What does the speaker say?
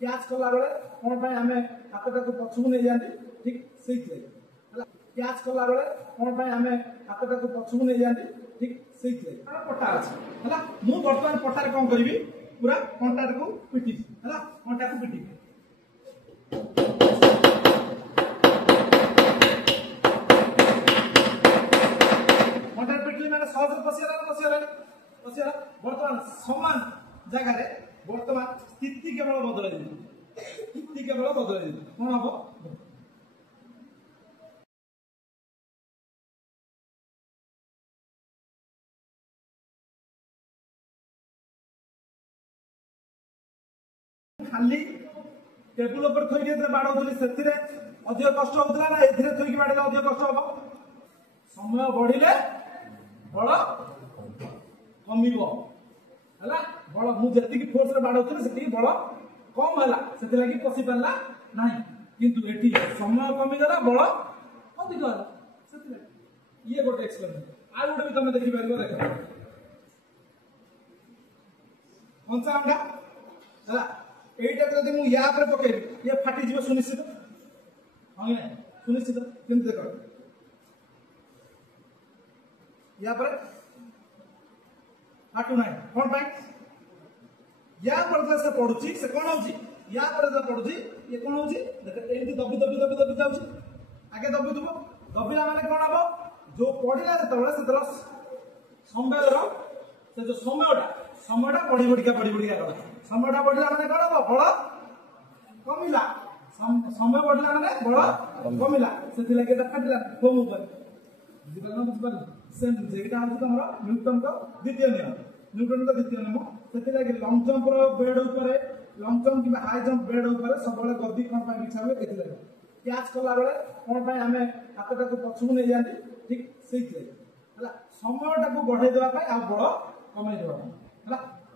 Catch କଲା ବେଳେ କ'ଣ ପାଇଁ ଆମେ ହାତଟାକୁ ପଛକୁ ନେଇ ଯାଆନ୍ତି ଠିକ୍ ସେଇଥିରେ ହେଲା। କ୍ୟାଚ୍ କଲା ବେଳେ କ'ଣ ପାଇଁ ଆମେ ହାତଟାକୁ ପଛକୁ ନେଇ ଯାଆନ୍ତି ଠିକ୍ ସେଇଥିରେ ପଟା ଅଛି ହେଲା। ମୁଁ ବର୍ତ୍ତମାନ ପଟାରେ କ'ଣ କରିବି ପୁରା କଣ୍ଟାଟାକୁ ପିଟିବି ହେଲା। କଣ୍ଟାକୁ ପିଟିବି କଣ୍ଟାରେ ପିଟିଲି ମାନେ ସହଜରେ ପଶିଗଲା। ବର୍ତ୍ତମାନ ସମାନ ଜାଗାରେ ବର୍ତ୍ତମାନ ସ୍ଥିତି କେବଳ ବଦଳାଇ ଦେବି। କ'ଣ ହବ खाली टेबुल पर थोड़ी बाड़ौली से अधिक कष्ट होता ना ए थोड़ी बाड़े अधिक कष्ट हम समय बढ़िले बल कम बल मुझे फोर्स बाड़ौली से बल कम है से पशि पारा ना किंतु एटी समय कमीगला बल अधिक है ये गोटे एक्सपेरिमेंट आ गोटे भी तुम देखिपार देख कंचा अंडा है এইটা যদি মু ইয়া উপরে পকাইবি ইয়া ফাটিଯିବ সুনিশ্চিত হয় না সুনিশ্চিত কিন্তু দেখো ইয়া উপরে ফাটু নাই কোন পাই ইয়া উপরে যে পড়ুছি সে কোন হଉଛି ইয়া উপরে যে পড়ুছি ইয়ে কোন হଉଛି দেখো এমতি দবি যাଉଛି আগে দবি দিব দবিলা মানে কোন হবো जो पढ़िला যেতବେଳେ সেতବେଳେ সম্বেদর से जो সময়টা बढ़ी बढ़िका गला সময়টা बढ़िला माने कोन हबो बळ कमिला समय बढ़िला माने बळ कमिला सेति लागि एटा फाटिला होम ऊपर बुझिपार सेम जेटा हम हमरा न्यूटन का द्वितीय नियम सेति लागि लॉन्ग जंप रो बेड ऊपर लॉन्ग जंप कि हाई जंप बेड ऊपर सब बळे गद्दी कोन पाई बिछा हुए एति लागि कैच कला बेले कोन पाई हमें हातटा को पछुक नै जांती ठीक सेति लागि हला समयटा को बढ़ाई देबा पाई आ बळ कमाई देबा पाई हला